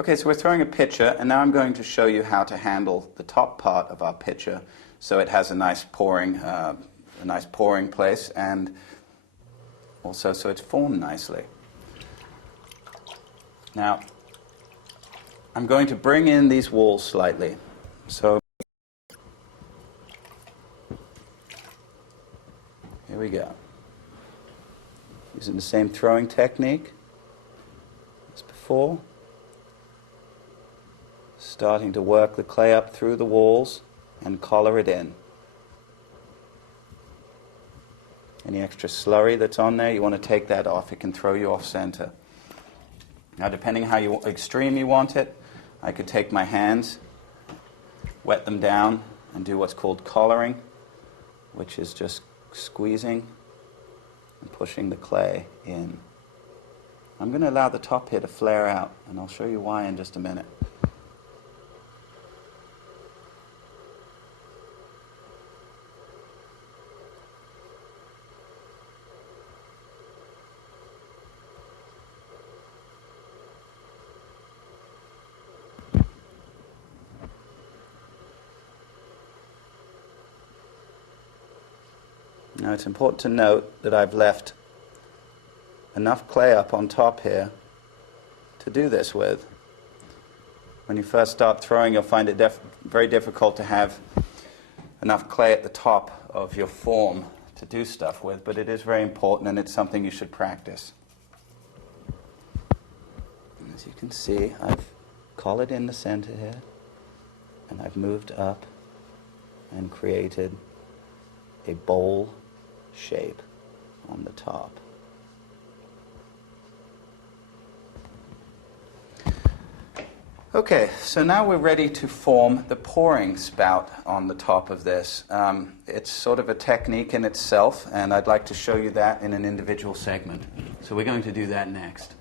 Okay, so we're throwing a pitcher, and now I'm going to show you how to handle the top part of our pitcher so it has a nice pouring place, and also so it's formed nicely. Now, I'm going to bring in these walls slightly. So here we go. Using the same throwing technique as before. Starting to work the clay up through the walls and collar it in. Any extra slurry that's on there, you want to take that off. It can throw you off center. Now, depending how extreme you want it, I could take my hands, wet them down, and do what's called collaring, which is just squeezing and pushing the clay in. I'm going to allow the top here to flare out, and I'll show you why in just a minute. Now it's important to note that I've left enough clay up on top here to do this with. When you first start throwing, you'll find it very difficult to have enough clay at the top of your form to do stuff with, but it is very important, and it's something you should practice. As you can see, I've collared in the center here, and I've moved up and created a bowl shape on the top. Okay, so now we're ready to form the pouring spout on the top of this. It's sort of a technique in itself, and I'd like to show you that in an individual segment. So we're going to do that next.